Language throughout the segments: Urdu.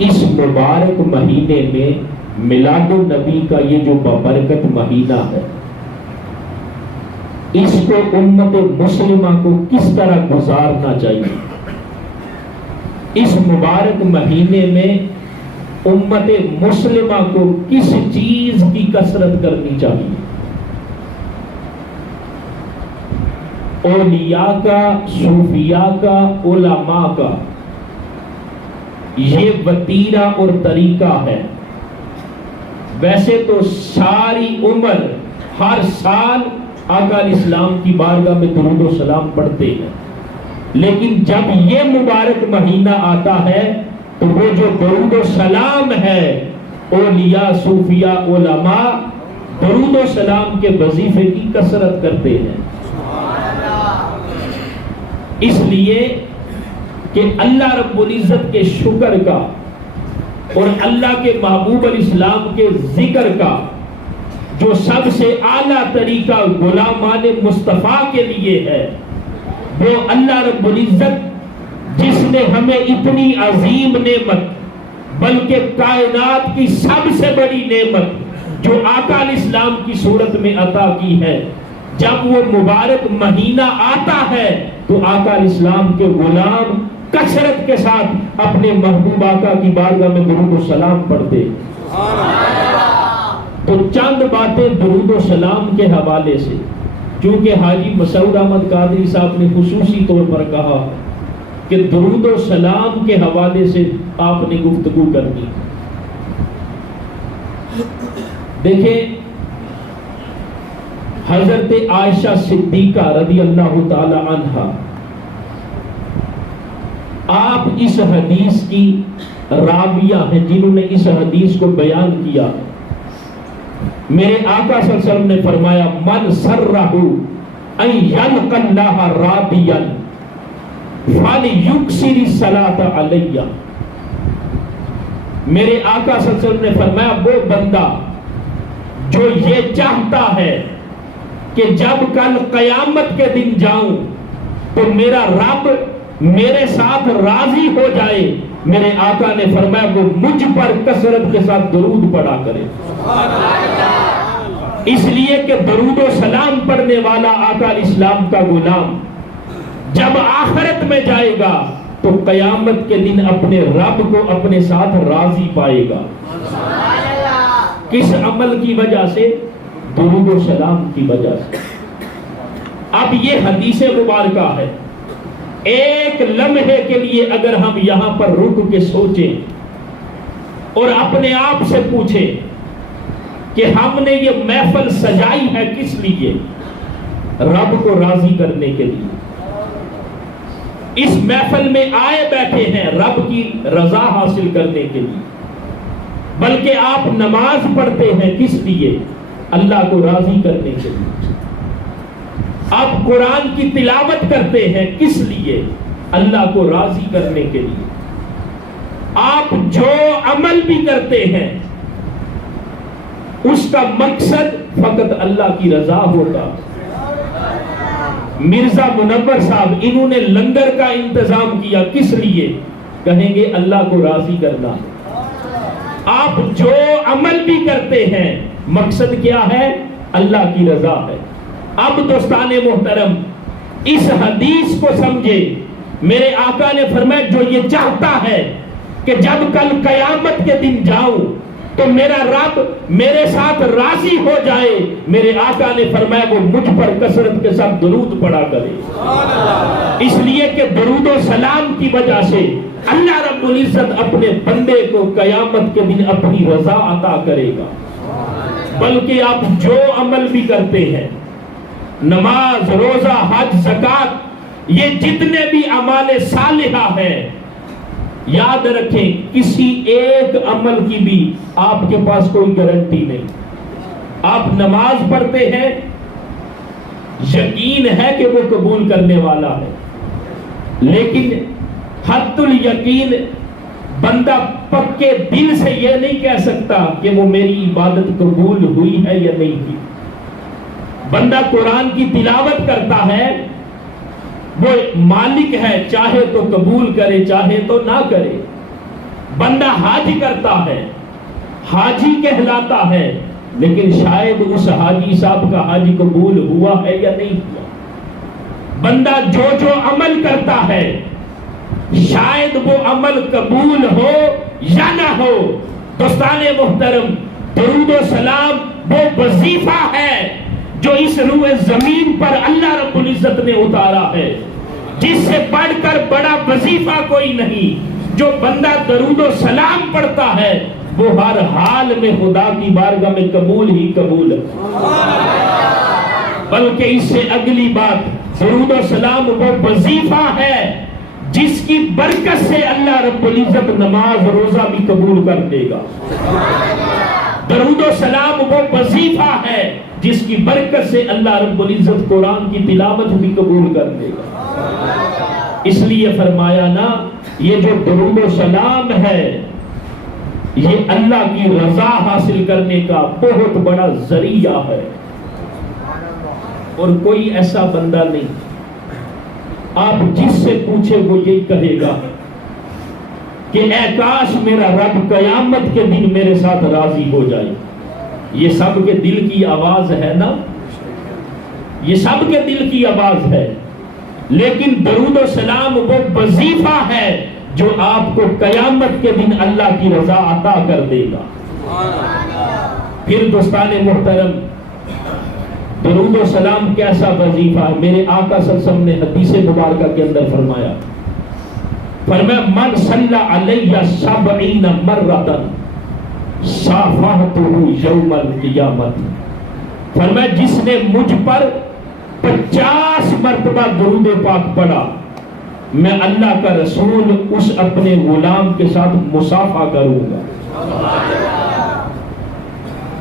اس مبارک مہینے میں میلاد النبی کا یہ جو بابرکت مہینہ ہے، اس کو امت مسلمہ کو کس طرح گزارنا چاہیے؟ اس مبارک مہینے میں امت مسلمہ کو کس چیز کی کثرت کرنی چاہیے؟ اولیاء کا، صوفیاء کا، علماء کا یہ وتیرہ اور طریقہ ہے۔ ویسے تو ساری عمر ہر سال آقا علیہ السلام کی بارگاہ میں درود و سلام پڑھتے ہیں، لیکن جب یہ مبارک مہینہ آتا ہے تو وہ جو درود و سلام ہے، اولیاء، صوفیاء، علماء درود و سلام کے وظیفے کی کثرت کرتے ہیں، اس لیے کہ اللہ رب العزت کے شکر کا اور اللہ کے محبوب علیہ السلام کے ذکر کا جو سب سے اعلیٰ طریقہ غلامان مصطفیٰ کے لیے ہے، وہ اللہ رب العزت جس نے ہمیں اتنی عظیم نعمت، بلکہ کائنات کی سب سے بڑی نعمت جو آقا علیہ السلام کی صورت میں عطا کی ہے، جب وہ مبارک مہینہ آتا ہے تو آقا علیہ السلام کے غلام کثرت کے ساتھ اپنے محبوب آقا کی بارگاہ میں درود و سلام پڑھتے۔ تو چند باتیں درود و سلام کے حوالے سے، چونکہ حاجی مسعود احمد قادری صاحب نے خصوصی طور پر کہا کہ درود و سلام کے حوالے سے آپ نے گفتگو کرنی۔ دیکھیں، حضرت عائشہ صدیقہ رضی اللہ تعالی عنہا، آپ اس حدیث کی راویہ ہیں جنہوں نے اس حدیث کو بیان کیا۔ میرے آقا صلی اللہ علیہ وسلم نے فرمایا، من سرہ ان یلقى اللہ راضیا فلیکثر الصلاۃ علی۔ میرے آقا صلی اللہ علیہ وسلم نے فرمایا، وہ بندہ جو یہ چاہتا ہے کہ جب کل قیامت کے دن جاؤں تو میرا رب میرے ساتھ راضی ہو جائے، میرے آقا نے فرمایا وہ مجھ پر کثرت کے ساتھ درود پڑھا کرے۔ اس لیے کہ درود و سلام پڑھنے والا آقا علیہ السلام کا غلام جب آخرت میں جائے گا تو قیامت کے دن اپنے رب کو اپنے ساتھ راضی پائے گا۔ کس عمل کی وجہ سے؟ درود و سلام کی وجہ سے۔ اب یہ حدیث مبارکہ ہے، ایک لمحے کے لیے اگر ہم یہاں پر رک کے سوچیں اور اپنے آپ سے پوچھیں کہ ہم نے یہ محفل سجائی ہے کس لیے؟ رب کو راضی کرنے کے لیے۔ اس محفل میں آئے بیٹھے ہیں رب کی رضا حاصل کرنے کے لیے، بلکہ آپ نماز پڑھتے ہیں کس لیے؟ اللہ کو راضی کرنے کے لیے۔ آپ قرآن کی تلاوت کرتے ہیں کس لیے؟ اللہ کو راضی کرنے کے لیے۔ آپ جو عمل بھی کرتے ہیں اس کا مقصد فقط اللہ کی رضا ہوگا۔ مرزا منور صاحب انہوں نے لنگر کا انتظام کیا کس لیے؟ کہیں گے اللہ کو راضی کرنا۔ آپ جو عمل بھی کرتے ہیں مقصد کیا ہے؟ اللہ کی رضا ہے۔ اب دوستان محترم، اس حدیث کو سمجھے۔ میرے آقا نے فرمایا جو یہ چاہتا ہے کہ جب کل قیامت کے دن جاؤں تو میرا رب میرے ساتھ راضی ہو جائے، میرے آقا نے فرمایا وہ مجھ پر کثرت کے ساتھ درود پڑھا کرے۔ اس لیے کہ درود و سلام کی وجہ سے اللہ رب العزت اپنے بندے کو قیامت کے دن اپنی رضا عطا کرے گا۔ بلکہ آپ جو عمل بھی کرتے ہیں، نماز، روزہ، حج، زکوٰۃ، یہ جتنے بھی اعمال صالحہ ہیں، یاد رکھیں کسی ایک عمل کی بھی آپ کے پاس کوئی گارنٹی نہیں۔ آپ نماز پڑھتے ہیں، یقین ہے کہ وہ قبول کرنے والا ہے، لیکن حد الیقین بندہ پکے دل سے یہ نہیں کہہ سکتا کہ وہ میری عبادت قبول ہوئی ہے یا نہیں کی۔ بندہ قرآن کی تلاوت کرتا ہے، وہ مالک ہے، چاہے تو قبول کرے چاہے تو نہ کرے۔ بندہ حج کرتا ہے، حاجی کہلاتا ہے، لیکن شاید اس حاجی صاحب کا حج قبول ہوا ہے یا نہیں ہوا۔ بندہ جو جو عمل کرتا ہے شاید وہ عمل قبول ہو یا نہ ہو۔ دوستان محترم، درود و سلام وہ وظیفہ ہے جو اس روئے زمین پر اللہ رب العزت نے اتارا ہے، جس سے بڑھ کر بڑا وظیفہ کوئی نہیں۔ جو بندہ درود و سلام پڑھتا ہے وہ ہر حال میں خدا کی بارگاہ میں قبول ہی قبول ہے۔ بلکہ اس سے اگلی بات، درود و سلام وہ وظیفہ ہے جس کی برکت سے اللہ رب العزت نماز روزہ بھی قبول کر دے گا۔ درود و سلام وہ وظیفہ ہے جس کی برکت سے اللہ رب العزت قرآن کی تلاوت بھی قبول کر دے گا۔ اس لیے فرمایا نا، یہ جو درود و سلام ہے یہ اللہ کی رضا حاصل کرنے کا بہت بڑا ذریعہ ہے، اور کوئی ایسا بندہ نہیں آپ جس سے پوچھے وہ یہی کہے گا کہ اے کاش میرا رب قیامت کے دن میرے ساتھ راضی ہو جائے۔ یہ سب کے دل کی آواز ہے نا، یہ سب کے دل کی آواز ہے، لیکن درود و سلام وہ وظیفہ ہے جو آپ کو قیامت کے دن اللہ کی رضا عطا کر دے گا۔ پھر دوستان محترم، درود و سلام کیسا وظیفہ ہے؟ میرے آقا صلی اللہ علیہ وسلم نے حدیث مبارکہ کے اندر فرمایا من صلی علیہ 70 مرۃ صافحتہ یوم القیامت، فرمایا جس نے مجھ پر 50 مرتبہ درود پاک پڑھا، میں اللہ کا رسول اس اپنے غلام کے ساتھ مصافحہ کروں گا۔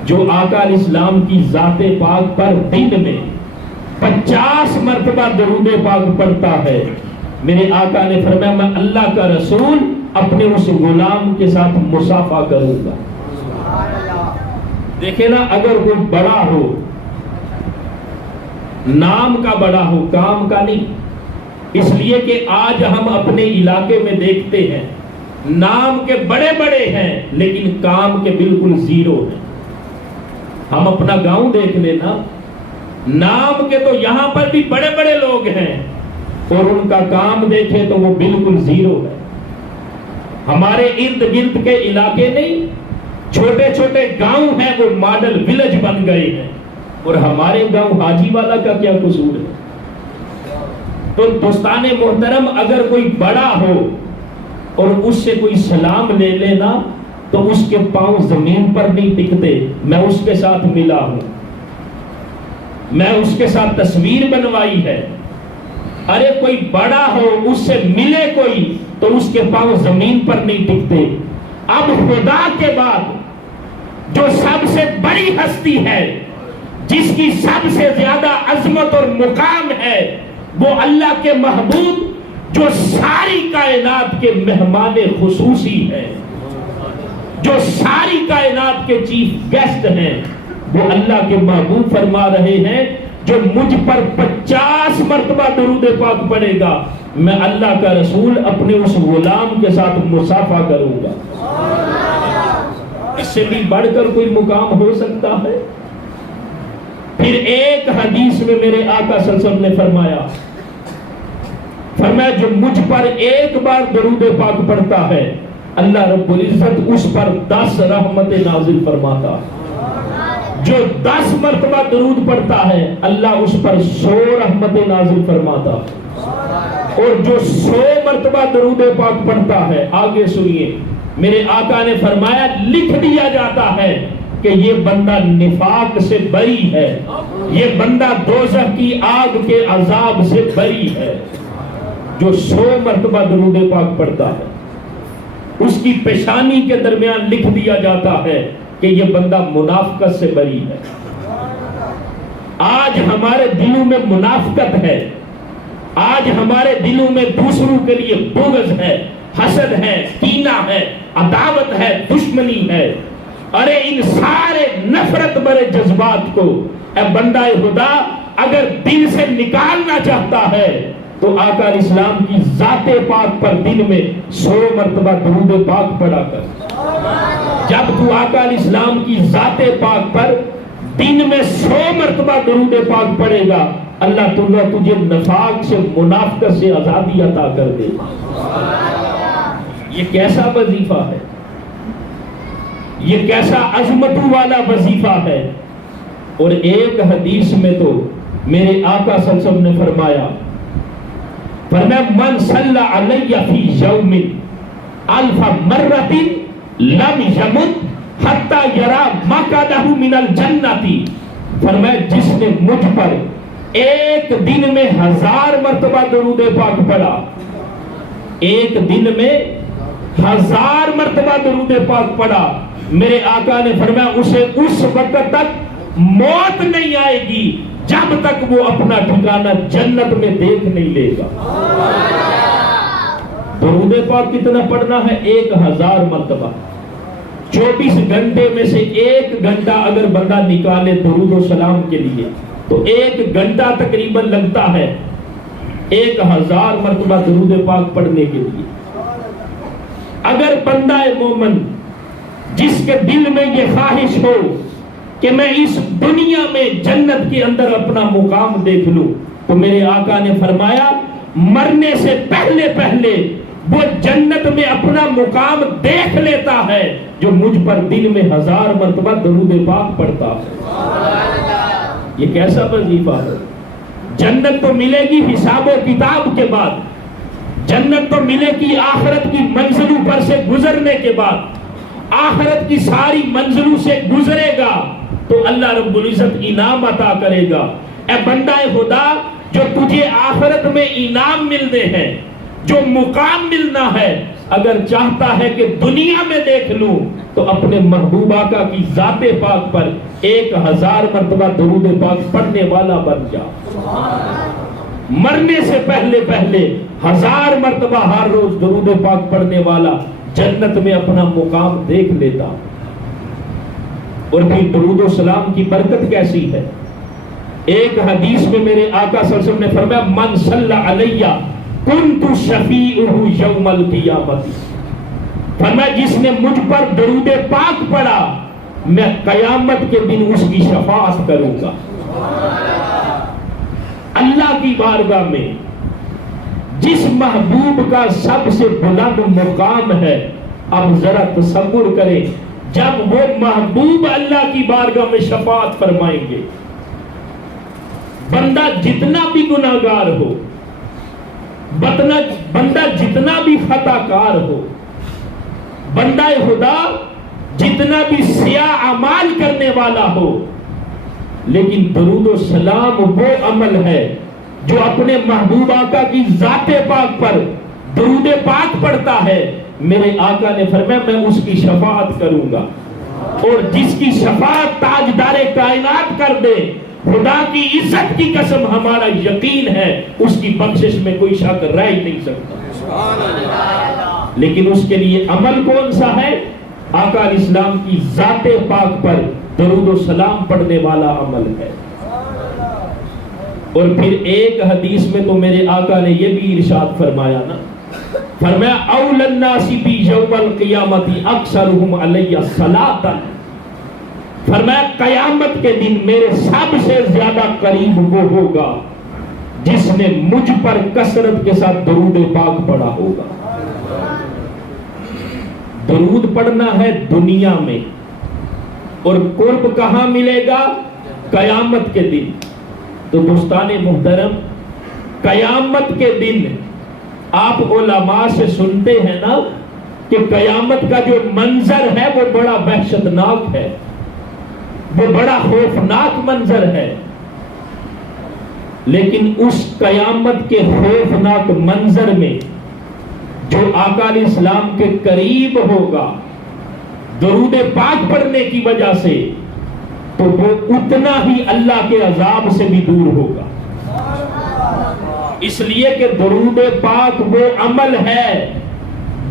جو آقا علیہ السلام کی ذات پاک پر دن میں 50 مرتبہ درود پاک پڑھتا ہے، میرے آقا نے فرمایا میں اللہ کا رسول اپنے اس غلام کے ساتھ مصافحہ کروں گا۔ دیکھیں نا، اگر کوئی بڑا ہو، نام کا بڑا ہو، کام کا نہیں، اس لیے کہ آج ہم اپنے علاقے میں دیکھتے ہیں نام کے بڑے بڑے ہیں لیکن کام کے بالکل زیرو ہیں۔ ہم اپنا گاؤں دیکھ لینا، نام کے تو یہاں پر بھی بڑے بڑے لوگ ہیں اور ان کا کام دیکھیں تو وہ بالکل زیرو ہے۔ ہمارے ارد گرد کے علاقے نہیں، چھوٹے چھوٹے گاؤں ہیں وہ ماڈل ویلج بن گئے ہیں، اور ہمارے گاؤں حاجی والا کا کیا قصور ہے؟ تو دوستان محترم، اگر کوئی بڑا ہو اور اس سے کوئی سلام لے لینا تو اس کے پاؤں زمین پر نہیں ٹکتے۔ میں اس کے ساتھ ملا ہوں، میں اس کے ساتھ تصویر بنوائی ہے، ارے کوئی بڑا ہو اس سے ملے کوئی تو اس کے پاؤں زمین پر نہیں ٹکتے۔ اب خدا کے بعد جو سب سے بڑی ہستی ہے، جس کی سب سے زیادہ عظمت اور مقام ہے، وہ اللہ کے محبوب جو ساری کائنات کے مہمان خصوصی ہیں، جو ساری کائنات کے چیف گیسٹ ہیں، وہ اللہ کے محبوب فرما رہے ہیں جو مجھ پر 50 مرتبہ درود پاک پڑھے گا، میں اللہ کا رسول اپنے اس غلام کے ساتھ مصافحہ کروں گا۔ اس سے بھی بڑھ کر کوئی مقام ہو سکتا ہے؟ پھر ایک حدیث میں میرے آقا صلی اللہ علیہ وسلم نے فرمایا جو مجھ پر ایک بار درود پاک پڑھتا ہے، اللہ رب العزت اس پر 10 رحمت نازل فرماتا ہے۔ جو 10 مرتبہ درود پڑھتا ہے، اللہ اس پر 100 رحمت نازل فرماتا ہے۔ اور جو 100 مرتبہ درود پاک پڑھتا ہے، آگے سنیے، میرے آقا نے فرمایا لکھ دیا جاتا ہے کہ یہ بندہ نفاق سے بری ہے، یہ بندہ دوزخ کی آگ کے عذاب سے بری ہے۔ جو 100 مرتبہ درود پاک پڑھتا ہے، اس کی پیشانی کے درمیان لکھ دیا جاتا ہے کہ یہ بندہ منافقت سے بری ہے۔ آج ہمارے دلوں میں منافقت ہے، آج ہمارے دلوں میں دوسروں کے لیے بغض ہے، حسد ہے، کینہ ہے، عداوت ہے، دشمنی ہے۔ ارے ان سارے نفرت بھرے جذبات کو اے بندہ خدا اگر دل سے نکالنا چاہتا ہے تو آقا علیہ السلام کی ذات پاک پر دن میں 100 مرتبہ درود پاک پڑھا کر۔ جب تو آقا علیہ السلام کی ذات پاک پر دن میں 100 مرتبہ درود پاک پڑھے گا، اللہ تعالیٰ تجھے نفاق سے، منافقت سے آزادی عطا کر دے گا۔ یہ کیسا وظیفہ ہے، یہ کیسا عظمتوں والا وظیفہ ہے۔ اور ایک حدیث میں تو میرے آقا صلی اللہ علیہ وسلم نے فرمایا من صلی علی فی یوم 1000 مرۃ لم یمت حتی یری مقعدہ من الجنۃ، فرمایا جس نے مجھ پر ایک دن میں 1000 مرتبہ درود پاک پڑھا، ایک دن میں 1000 مرتبہ درود پاک پڑھا، میرے آقا نے فرمایا اسے اس وقت تک موت نہیں آئے گی جب تک وہ اپنا ٹھکانہ جنت میں دیکھ نہیں لے گا۔ درود پاک کتنا پڑھنا ہے؟ 1000 مرتبہ۔ 24 گھنٹے میں سے 1 گھنٹہ اگر بندہ نکالے درود و سلام کے لیے تو 1 گھنٹہ تقریباً لگتا ہے 1000 مرتبہ درود پاک پڑھنے کے لیے۔ اگر بندہ مومن جس کے دل میں یہ خواہش ہو کہ میں اس دنیا میں جنت کے اندر اپنا مقام دیکھ لوں، تو میرے آقا نے فرمایا مرنے سے پہلے پہلے وہ جنت میں اپنا مقام دیکھ لیتا ہے جو مجھ پر دن میں 1000 مرتبہ درود پاک پڑھتا ہے۔ یہ کیسا وظیفہ ہے؟ جنت تو ملے گی حساب و کتاب کے بعد، جنت تو ملے گی آخرت کی منزلوں پر سے گزرنے کے بعد۔ آخرت کی ساری منزلوں سے گزرے گا تو اللہ رب العزت انعام عطا کرے گا۔ اے بندہ خدا، جو تجھے آخرت میں انعام ملنے ہیں، جو مقام ملنا ہے، اگر چاہتا ہے کہ دنیا میں دیکھ لوں تو اپنے محبوب آقا کی ذات پاک پر 1000 مرتبہ درود پاک پڑھنے والا بن جا۔ مرنے سے پہلے پہلے 1000 مرتبہ ہر روز درود پاک پڑھنے والا جنت میں اپنا مقام دیکھ لیتا۔ اور پھر درود و سلام کی برکت کیسی ہے؟ ایک حدیث میں میرے آقا صلی اللہ علیہ وسلم نے فرمایا من صلی علی کنت شفیعہ یوم القیامت، فرمایا جس نے مجھ پر درود پاک پڑھا میں قیامت کے دن اس کی شفاعت کروں گا۔ اللہ کی بارگاہ میں جس محبوب کا سب سے بلند مقام ہے، اب ذرا تصور کریں جب وہ محبوب اللہ کی بارگاہ میں شفاعت فرمائیں گے، بندہ جتنا بھی گناہگار ہو، بندہ جتنا بھی خطا کار ہو، بندہ خدا جتنا بھی سیاہ اعمال کرنے والا ہو، لیکن درود و سلام وہ عمل ہے جو اپنے محبوب آقا کی ذات پاک پر درود پاک پڑھتا ہے، میرے آقا نے فرمایا میں اس کی شفاعت کروں گا۔ اور جس کی شفاعت تاجدار کائنات کر دے، خدا کی عزت کی قسم ہمارا یقین ہے اس کی بخشش میں کوئی شک رہ ہی نہیں سکتا۔ لیکن اس کے لیے عمل کون سا ہے؟ آقا علیہ السلام کی ذات پاک پر درود و سلام پڑھنے والا عمل ہے۔ اور پھر ایک حدیث میں تو میرے آقا نے یہ بھی ارشاد فرمایا نا، فرمایا اول الناس بی یوم القیامت اکثرهم علی الصلاۃ، فرمایا قیامت کے دن میرے سب سے زیادہ قریب وہ ہوگا جس نے مجھ پر کثرت کے ساتھ درود پاک پڑھا ہوگا۔ درود پڑھنا ہے دنیا میں، اور قرب کہاں ملے گا؟ قیامت کے دن۔ تو دوستان محترم، قیامت کے دن آپ علماء سے سنتے ہیں نا کہ قیامت کا جو منظر ہے وہ بڑا وحشتناک ہے، وہ بڑا خوفناک منظر ہے۔ لیکن اس قیامت کے خوفناک منظر میں جو آقا علیہ السلام کے قریب ہوگا درود پاک پڑھنے کی وجہ سے، تو وہ اتنا ہی اللہ کے عذاب سے بھی دور ہوگا۔ اس لیے کہ درود پاک وہ عمل ہے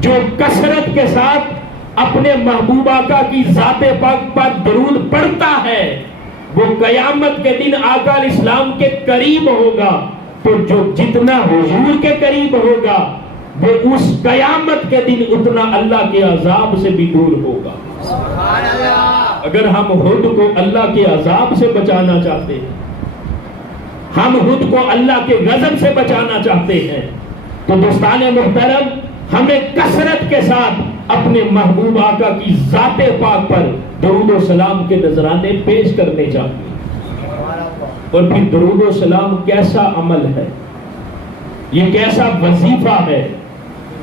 جو کثرت کے ساتھ اپنے محبوب آقا کی ذات پاک پر درود پڑھتا ہے، وہ قیامت کے دن آقا علیہ السلام کے قریب ہوگا۔ تو جو جتنا حضور کے قریب ہوگا وہ اس قیامت کے دن اتنا اللہ کے عذاب سے بھی دور ہوگا. اگر ہم خود کو اللہ کے عذاب سے بچانا چاہتے ہیں, ہم خود کو اللہ کے غضب سے بچانا چاہتے ہیں, تو دوستان محترم ہمیں کثرت کے ساتھ اپنے محبوب آقا کی ذات پاک پر درود و سلام کے نذرانے پیش کرنے چاہیے. اور پھر درود و سلام کیسا عمل ہے, یہ کیسا وظیفہ ہے.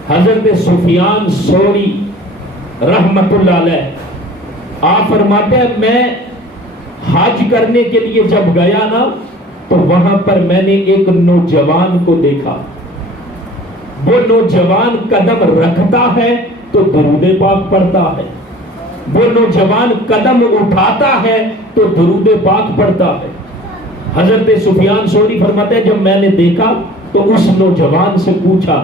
حضرت سفیان ثوری رحمت اللہ علیہ آپ فرماتے ہیں میں حج کرنے کے لیے جب گیا نا تو وہاں پر میں نے ایک نوجوان کو دیکھا. وہ نوجوان قدم رکھتا ہے تو درود پاک پڑھتا ہے, وہ نوجوان قدم اٹھاتا ہے تو درود پاک پڑھتا ہے. حضرت سفیان ثوری فرماتے ہیں جب میں نے دیکھا تو اس نوجوان سے پوچھا,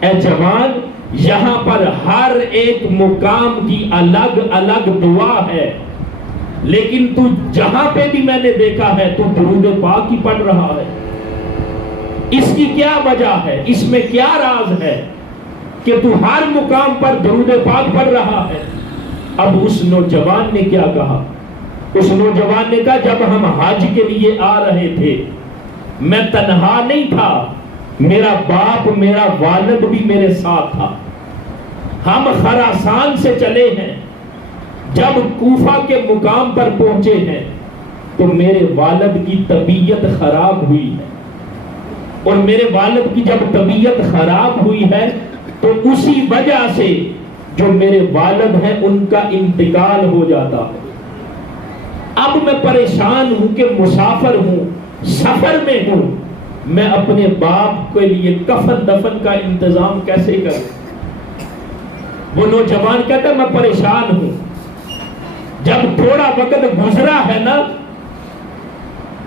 اے جوان, یہاں پر ہر ایک مقام کی الگ الگ دعا ہے, لیکن تو جہاں پہ بھی میں نے دیکھا ہے تو درود پاک ہی پڑھ رہا ہے. اس کی کیا وجہ ہے, اس میں کیا راز ہے کہ تو ہر مقام پر درود پاک پڑھ رہا ہے؟ اب اس نوجوان نے کیا کہا؟ اس نوجوان نے کہا جب ہم حج کے لیے آ رہے تھے میں تنہا نہیں تھا, میرا باپ میرا والد بھی میرے ساتھ تھا. ہم خراسان سے چلے ہیں, جب کوفہ کے مقام پر پہنچے ہیں تو میرے والد کی طبیعت خراب ہوئی ہے, اور میرے والد کی جب طبیعت خراب ہوئی ہے تو اسی وجہ سے جو میرے والد ہیں ان کا انتقال ہو جاتا ہے. اب میں پریشان ہوں کہ مسافر ہوں, سفر میں ہوں, میں اپنے باپ کے لیے کفن دفن کا انتظام کیسے کروں؟ وہ نوجوان کہتا ہے میں پریشان ہوں. جب تھوڑا وقت گزرا ہے نا,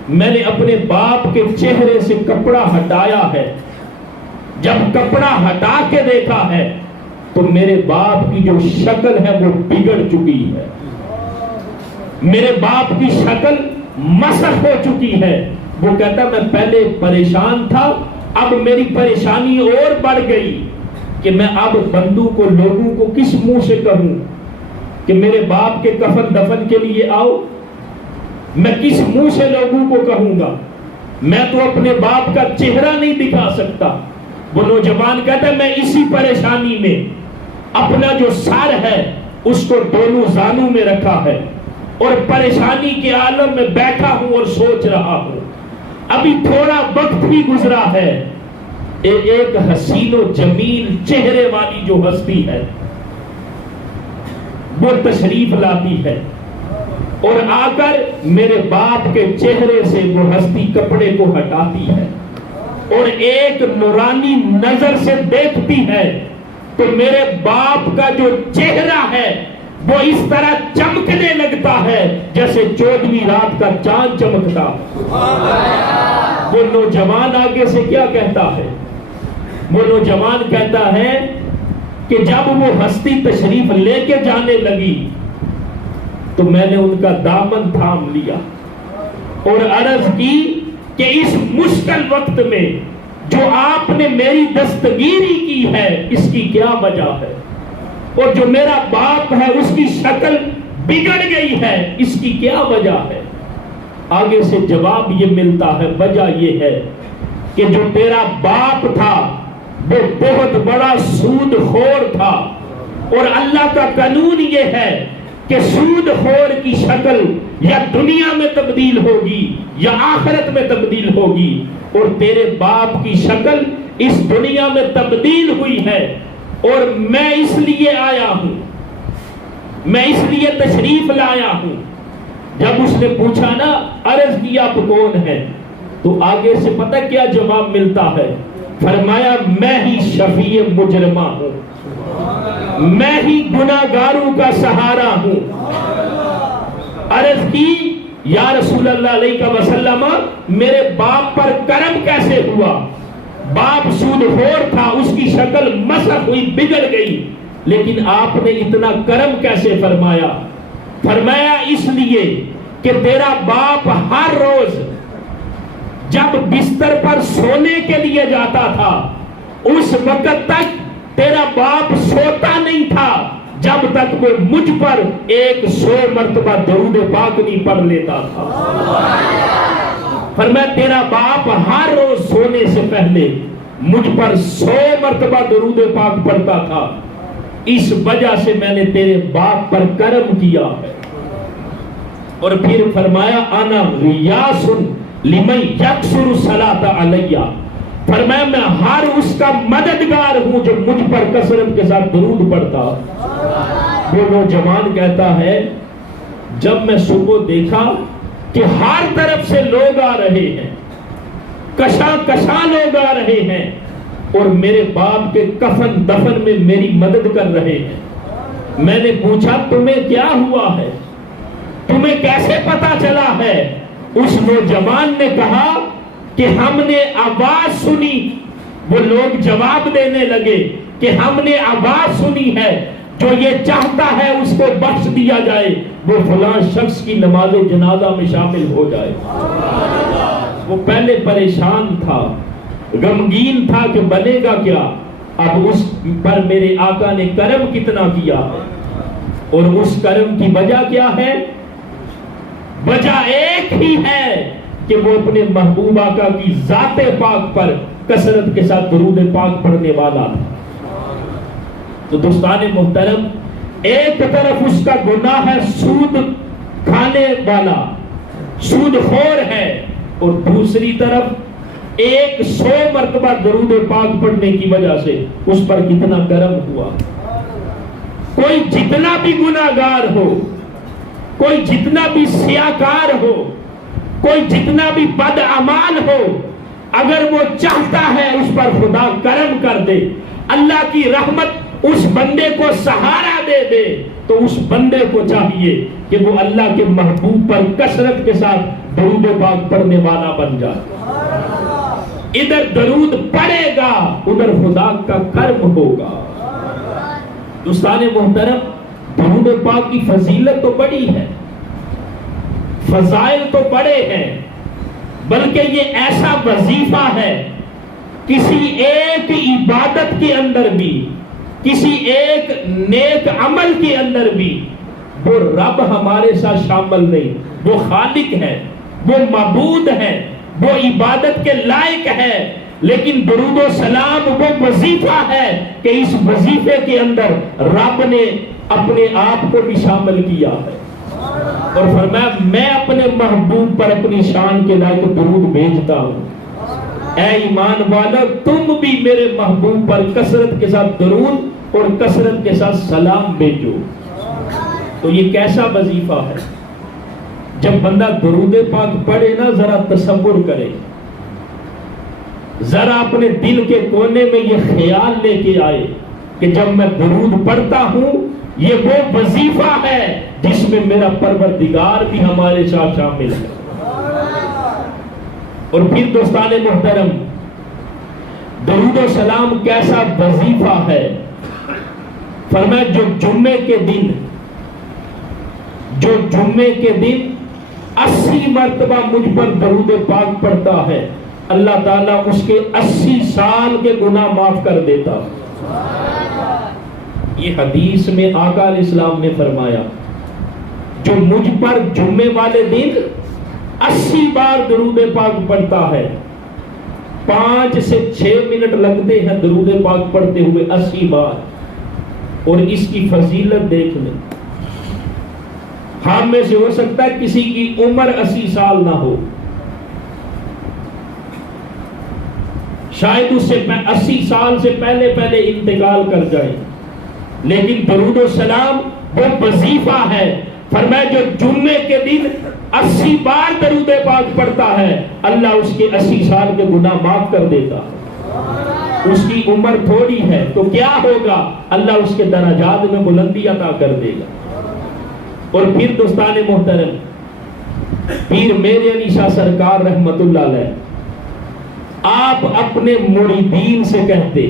میں نے اپنے باپ کے چہرے سے کپڑا ہٹایا ہے. جب کپڑا ہٹا کے دیکھا ہے تو میرے باپ کی جو شکل ہے وہ بگڑ چکی ہے, میرے باپ کی شکل مسخ ہو چکی ہے. وہ کہتا میں پہلے پریشان تھا, اب میری پریشانی اور بڑھ گئی کہ میں اب بندوں کو لوگوں کو کس منہ سے کہوں کہ میرے باپ کے کفن دفن کے لیے آؤ؟ میں کس منہ سے لوگوں کو کہوں گا؟ میں تو اپنے باپ کا چہرہ نہیں دکھا سکتا. وہ نوجوان کہتا ہے میں اسی پریشانی میں اپنا جو سر ہے اس کو دونوں زانوں میں رکھا ہے اور پریشانی کے عالم میں بیٹھا ہوں اور سوچ رہا ہوں. ابھی تھوڑا وقت ہی گزرا ہے, ایک حسین و جمیل چہرے والی جو ہستی ہے وہ تشریف لاتی ہے اور آ کر میرے باپ کے چہرے سے وہ ہستی کپڑے کو ہٹاتی ہے اور ایک نورانی نظر سے دیکھتی ہے تو میرے باپ کا جو چہرہ ہے وہ اس طرح چمکنے لگتا ہے جیسے 14ویں رات کا چاند چمکتا. وہ نوجوان آگے سے کیا کہتا ہے؟ وہ نوجوان کہتا ہے کہ جب وہ ہستی تشریف لے کے جانے لگی تو میں نے ان کا دامن تھام لیا اور عرض کی کہ اس مشکل وقت میں جو آپ نے میری دستگیری کی ہے اس کی کیا وجہ ہے, اور جو میرا باپ ہے اس کی شکل بگڑ گئی ہے اس کی کیا وجہ ہے؟ آگے سے جواب یہ ملتا ہے, وجہ یہ ہے کہ جو تیرا باپ تھا وہ بہت بڑا سود خور تھا اور اللہ کا قانون یہ ہے کہ سود خور کی شکل یا دنیا میں تبدیل ہوگی یا آخرت میں تبدیل ہوگی, اور تیرے باپ کی شکل اس دنیا میں تبدیل ہوئی ہے اور میں اس لیے آیا ہوں, میں اس لیے تشریف لایا ہوں. جب اس نے پوچھا نا عرض کیا آپ کون ہے تو آگے سے پتہ کیا جواب ملتا ہے؟ فرمایا میں ہی شفیع مجرمہ ہوں, میں ہی گناہگاروں کا سہارا ہوں. عرض کی یا رسول اللہ علیہ وسلم میرے باپ پر کرم کیسے ہوا؟ باپ سود خور تھا, اس کی شکل مسخ ہوئی بگڑ گئی, لیکن آپ نے اتنا کرم کیسے فرمایا؟ فرمایا اس لیے کہ تیرا باپ ہر روز جب بستر پر سونے کے لیے جاتا تھا اس وقت تک تیرا باپ سوتا نہیں تھا جب تک وہ مجھ پر 100 مرتبہ درود پاک نہیں پڑھ لیتا تھا. فرمایا تیرا باپ ہر روز سونے سے پہلے مجھ پر 100 مرتبہ درود پاک پڑھتا تھا. اس وجہ سے میں نے تیرے باپ پر کرم کیا ہے. اور پھر فرمایا انا ریاس لمن یکثر الصلاۃ علیہ. فرمایا میں ہر اس کا مددگار ہوں جو مجھ پر کثرت کے ساتھ درود پڑھتا. وہ نوجوان کہتا ہے جب میں صبح دیکھا کہ ہر طرف سے لوگ آ رہے ہیں, کشاں کشاں لوگ آ رہے ہیں اور میرے باپ کے کفن دفن میں میری مدد کر رہے ہیں, میں نے پوچھا تمہیں کیا ہوا ہے, تمہیں کیسے پتا چلا ہے؟ اس نوجوان نے کہا کہ ہم نے آواز سنی. وہ لوگ جواب دینے لگے کہ ہم نے آواز سنی ہے, جو یہ چاہتا ہے اس کو بخش دیا جائے, وہ فلاں شخص کی نماز جنازہ میں شامل ہو جائے. وہ پہلے پریشان تھا, غمگین تھا کہ بنے گا کیا. اب اس پر میرے آقا نے کرم کتنا کیا ہے, اور اس کرم کی وجہ کیا ہے؟ وجہ ایک ہی ہے کہ وہ اپنے محبوب آقا کی ذات پاک پر کثرت کے ساتھ درود پاک پڑھنے والا تھا. تو دوستان محترم, ایک طرف اس کا گناہ ہے سود کھانے والا, سود خور ہے, اور دوسری طرف 100 مرتبہ درود پاک پڑھنے کی وجہ سے اس پر کتنا کرم ہوا. کوئی جتنا بھی گناہگار ہو, کوئی جتنا بھی سیاکار ہو, کوئی جتنا بھی بدعمال ہو, اگر وہ چاہتا ہے اس پر خدا کرم کر دے, اللہ کی رحمت اس بندے کو سہارا دے دے, تو اس بندے کو چاہیے کہ وہ اللہ کے محبوب پر کثرت کے ساتھ درود پاک پڑھنے والا بن جائے. ادھر درود پڑھے گا ادھر خدا کا کرم ہوگا. دوستان محترم, درود پاک کی فضیلت تو بڑی ہے, فضائل تو بڑے ہیں, بلکہ یہ ایسا وظیفہ ہے کسی ایک عبادت کے اندر بھی, کسی ایک نیک عمل کے اندر بھی وہ رب ہمارے ساتھ شامل نہیں. وہ خالق ہے, وہ معبود ہے, وہ عبادت کے لائق ہے, لیکن درود و سلام وہ وظیفہ ہے کہ اس وظیفے کے اندر رب نے اپنے آپ کو بھی شامل کیا ہے, اور فرمایا میں اپنے محبوب پر اپنی شان کے لائق درود بھیجتا ہوں. اے ایمان والو, تم بھی میرے محبوب پر کثرت کے ساتھ درود اور کثرت کے ساتھ سلام بھیجو. تو یہ کیسا وظیفہ ہے؟ جب بندہ درود پاک پڑھے نا, ذرا تصور کرے, ذرا اپنے دل کے کونے میں یہ خیال لے کے آئے کہ جب میں درود پڑھتا ہوں یہ وہ وظیفہ ہے جس میں میرا پروردگار بھی ہمارے ساتھ شامل ہے. اور پھر دوستان محترم, درود و سلام کیسا وظیفہ ہے. فرمایا جو جمعے کے دن 80 مرتبہ مجھ پر درود پاک پڑھتا ہے, اللہ تعالیٰ اس کے 80 سال کے گناہ معاف کر دیتا. یہ حدیث میں آقا علیہ السلام نے فرمایا جو مجھ پر جمعے والے دن 80 بار درود پاک پڑھتا ہے, 5 سے 6 منٹ لگتے ہیں درود پاک پڑھتے ہوئے 80 بار. اور اس کی فضیلت دیکھ لیں, ہم میں سے ہو سکتا ہے کسی کی عمر 80 سال نہ ہو, شاید اس سے 80 سال سے پہلے انتقال کر جائے, لیکن درود و سلام وہ وظیفہ ہے. فرمایا جو جمعے کے دن 80 بار درود پاک پڑھتا ہے اللہ اس کے 80 سال کے گناہ معاف کر دیتا. اس کی عمر تھوڑی ہے تو کیا ہوگا, اللہ اس کے درجات میں بلندی عطا کر دے گا. اور پھر دوستان محترم, پیر میرے علی شاہ سرکار رحمت اللہ علیہ, آپ اپنے مریدین سے کہتے,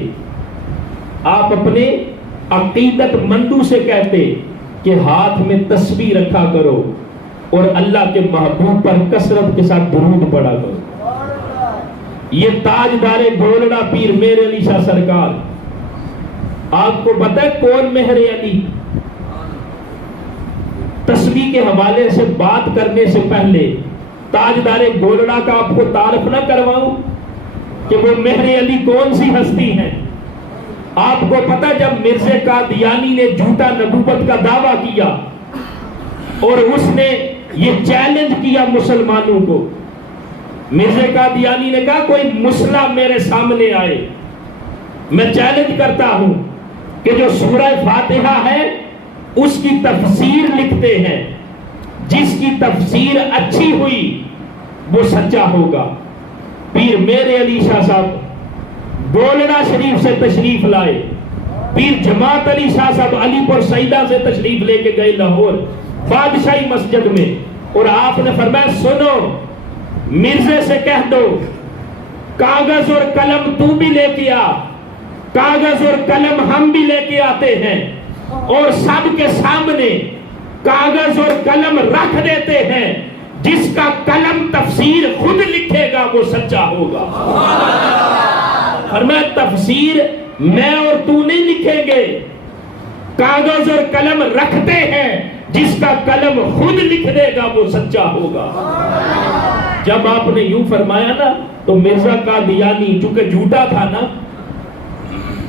آپ اپنے عقیدت مندوں سے کہتے کہ ہاتھ میں تسبیح رکھا کرو اور اللہ کے محبوب پر کثرت کے ساتھ درود پڑھا کرو. یہ تاجدار گولڑا پیر مہر علی شاہ سرکار. آپ کو پتہ ہے کون مہر علی؟ تسبیح کے حوالے سے بات کرنے سے پہلے تاجدار گولڑا کا آپ کو تعارف نہ کرواؤں کہ وہ مہر علی کون سی ہستی ہیں؟ آپ کو پتہ جب مرزا قادیانی نے جھوٹا نبوت کا دعویٰ کیا اور اس نے یہ چیلنج کیا مسلمانوں کو، مرزا قادیانی نے کہا کوئی مسلح میرے سامنے آئے، میں چیلنج کرتا ہوں کہ جو سورہ فاتحہ ہے اس کی تفسیر لکھتے ہیں، جس کی تفسیر اچھی ہوئی وہ سچا ہوگا. پیر مہر علی شاہ صاحب گولڑا شریف سے تشریف لائے. پیر جماعت علی شاہ صاحب علی پور سیدہ سے تشریف لے کے گئے لاہور بادشاہی مسجد میں، اور آپ نے فرمایا سنو، مرزے سے کہہ دو کاغذ اور قلم تو بھی لے کے آ، کاغذ اور قلم ہم بھی لے کے آتے ہیں، اور سب کے سامنے کاغذ اور قلم رکھ دیتے ہیں، جس کا قلم تفسیر خود لکھے گا وہ سچا ہوگا. فرمایا تفسیر میں اور تو نہیں لکھیں گے، کاغذ اور قلم رکھتے ہیں، جس کا قلم خود لکھ دے گا وہ سچا ہوگا. جب آپ نے یوں فرمایا نا تو مرزا قادیانی چونکہ جھوٹا تھا نا،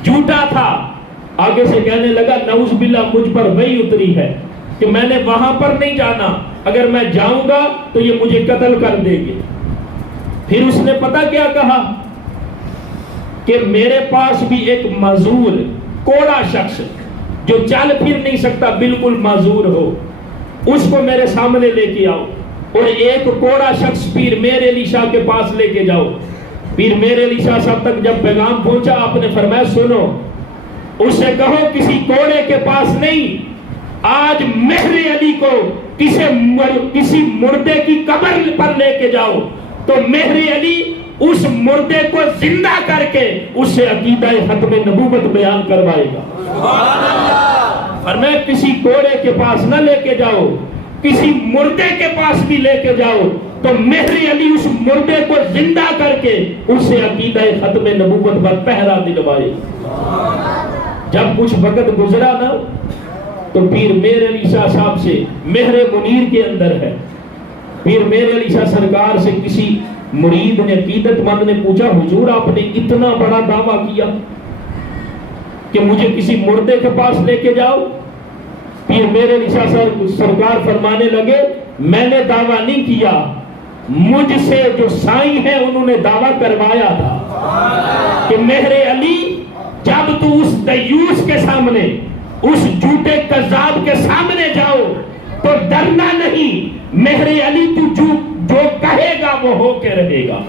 جھوٹا تھا، آگے سے کہنے لگا نعوذ باللہ مجھ پر وہی اتری ہے کہ میں نے وہاں پر نہیں جانا، اگر میں جاؤں گا تو یہ مجھے قتل کر دیں گے. پھر اس نے پتہ کیا کہا کہ میرے پاس بھی ایک معذور کوڑا شخص جو چل پھر نہیں سکتا، بالکل معذور ہو، اس کو میرے سامنے لے کے آؤ، اور ایک کوڑا شخص پیر مہر علی شاہ کے پاس لے کے جاؤ. پیر مہر علی شاہ صاحب تک جب پیغام پہنچا آپ نے فرمایا سنو، اسے کہو کسی کوڑے کے پاس نہیں، آج مہر علی کو کسی مردے کی قبر پر لے کے جاؤ تو مہر علی اس مردے کو زندہ کر کے اس سے عقیدہ ختم نبوت بیان کروائے گا. فرمایا کسی کوڑے کے پاس نہ لے کے جاؤ، کسی مردے کے پاس بھی لے کے جاؤ تو مہر علی اس مردے کو زندہ کر کے اس سے عقیدہ ختم نبوت پر پہرا دلوائے. جب کچھ وقت گزرا نا تو پیر مہر علی شاہ صاحب سے مہر منیر کے اندر ہے، پیر مہر علی شاہ سرکار سے کسی مرید نے عقیدت مند نے پوچھا حضور آپ نے اتنا بڑا دعویٰ کیا کہ مجھے کسی مردے کے پاس لے کے جاؤ. پیر مہر علی شاہ سرکار فرمانے لگے میں نے دعویٰ نہیں کیا، مجھ سے جو سائیں ہیں انہوں نے دعویٰ کروایا تھا کہ مہر علی جب تو اس دیوس کے سامنے، اس جھوٹے کذاب کے سامنے جاؤ تو ڈرنا نہیں، مہر علی تو جو کہے گا وہ ہو کے رہے گا،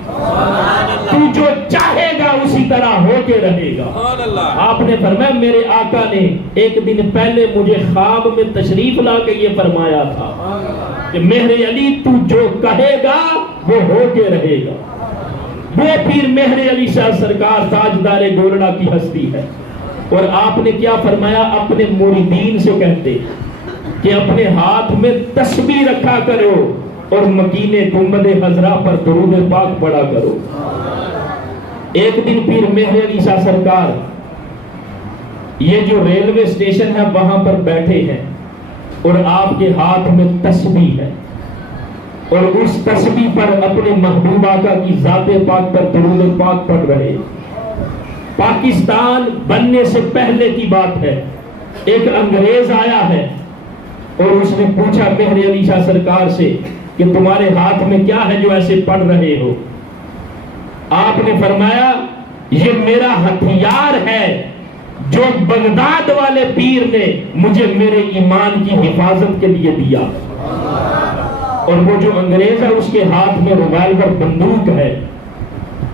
تو جو چاہے گا اسی طرح ہو کے رہے گا. آپ نے فرمایا میرے آقا نے ایک دن پہلے مجھے خواب میں تشریف لا کے یہ فرمایا تھا کہ مہر علی تو جو کہے گا وہ ہو کے رہے گا. وہ پیر مہر علی شاہ سرکار تاجدار گولڑا کی ہستی ہے. اور آپ نے کیا فرمایا اپنے مریدین سے کہتے کہ اپنے ہاتھ میں تسبیح رکھا کرو اور مکین گنبد خضرا پر درود پاک پڑھا کرو. ایک دن پیر مہر علی شاہ سرکار یہ جو ریلوے اسٹیشن ہے وہاں پر بیٹھے ہیں اور آپ کے ہاتھ میں تسبیح ہے اور اس تسبیح پر اپنے محبوب آقا کی ذات پاک پر درود پاک پڑھ رہے. پاکستان بننے سے پہلے کی بات ہے، ایک انگریز آیا ہے اور اس نے پوچھا مہر علی شاہ سرکار سے کہ تمہارے ہاتھ میں کیا ہے جو ایسے پڑھ رہے ہو؟ آپ نے فرمایا یہ میرا ہتھیار ہے جو بغداد والے پیر نے مجھے میرے ایمان کی حفاظت کے لیے دیا. اور وہ جو انگریز ہے اس کے ہاتھ میں ریوالور بندوق ہے.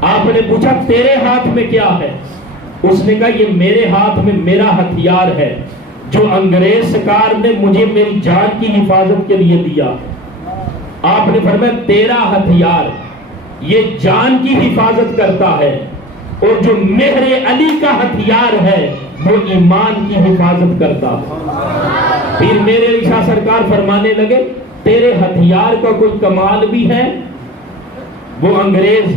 آپ نے پوچھا تیرے ہاتھ میں کیا ہے؟ اس نے کہا یہ میرے ہاتھ میں میرا ہتھیار ہے جو انگریز سرکار نے مجھے میری جان کی حفاظت کے لیے دیا. آپ نے فرمایا تیرا ہتھیار یہ جان کی حفاظت کرتا ہے اور جو مہر علی کا ہتھیار ہے وہ ایمان کی حفاظت کرتا ہے. پھر میرے علی شاہ سرکار فرمانے لگے تیرے ہتھیار کا کوئی کمال بھی ہے؟ وہ انگریز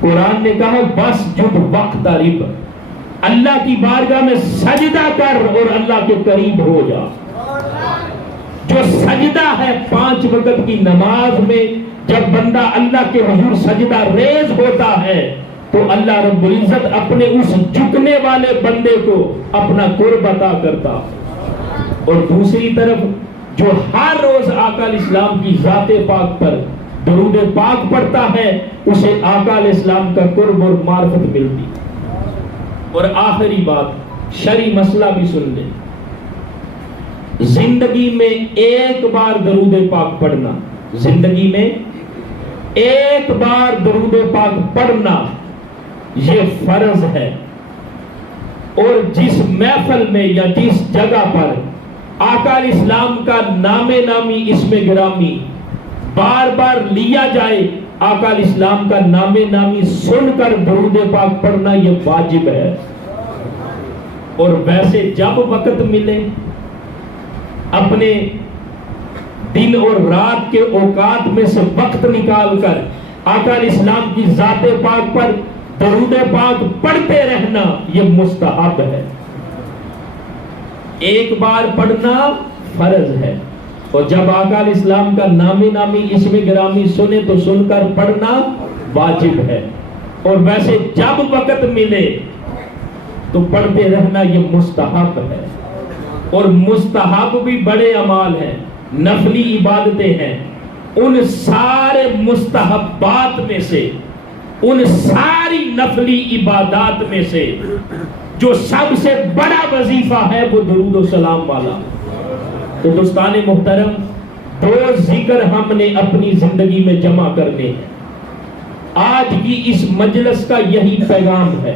قرآن نے کہا بس جب وقت قریب، اللہ کی بارگاہ میں سجدہ کر اور اللہ کے قریب ہو جا۔ جو سجدہ ہے 5 وقت کی نماز میں، جب بندہ اللہ کے حضور سجدہ ریز ہوتا ہے تو اللہ رب العزت اپنے اس جھکنے والے بندے کو اپنا قرب عطا کرتا۔ اور دوسری طرف جو ہر روز آقا علیہ السلام کی ذات پاک پر درود پاک پڑھتا ہے، اسے آقا علیہ السلام کا قرب اور معرفت ملتی۔ اور آخری بات، شرعی مسئلہ بھی سن لیں، زندگی میں ایک بار درود پاک پڑھنا، زندگی میں ایک بار درود پاک پڑھنا یہ فرض ہے۔ اور جس محفل میں یا جس جگہ پر آقا علیہ السلام کا نام نامی اسم گرامی بار بار لیا جائے، آقا علیہ السلام کا نام نامی سن کر درود پاک پڑھنا یہ واجب ہے۔ اور ویسے جب وقت ملے، اپنے دن اور رات کے اوقات میں سے وقت نکال کر آقا علیہ السلام کی ذات پاک پر درود پاک پڑھتے رہنا یہ مستحب ہے۔ ایک بار پڑھنا فرض ہے، اور جب آقا علیہ السلام کا نام نامی اسم گرامی سنے تو سن کر پڑھنا واجب ہے۔ اور ویسے جب وقت ملے تو پڑھتے رہنا یہ مستحب ہے۔ اور مستحب بھی بڑے اعمال ہیں، نفلی عبادتیں ہیں۔ ان سارے مستحبات میں سے، ان ساری نفلی عبادات میں سے جو سب سے بڑا وظیفہ ہے وہ درود و سلام والا۔ تو دوستان محترم، 2 ذکر ہم نے اپنی زندگی میں جمع کرنے ہیں۔ آج کی اس مجلس کا یہی پیغام ہے،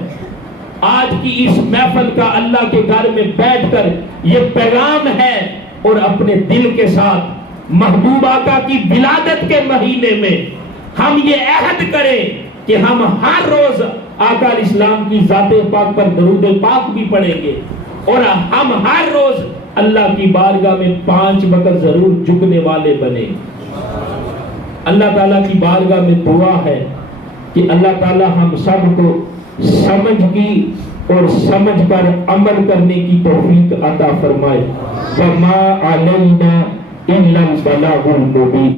آج کی اس محفل کا اللہ کے گھر میں بیٹھ کر یہ پیغام ہے۔ اور اپنے دل کے ساتھ محبوب آقا کی ولادت کے مہینے میں ہم یہ عہد کریں کہ ہم ہر روز آقا علیہ السلام کی ذات پاک پر درود پاک بھی پڑھیں گے، اور ہم ہر روز اللہ کی بارگاہ میں 5 وقت ضرور جھکنے والے بنے۔ اللہ تعالیٰ کی بارگاہ میں دعا ہے کہ اللہ تعالیٰ ہم سب کو سمجھ کی اور سمجھ کر عمل کرنے کی توفیق عطا فرمائے۔ وَمَا عَلَيْنَا إِلَّا الْبَلَاغُ الْمُبِينُ۔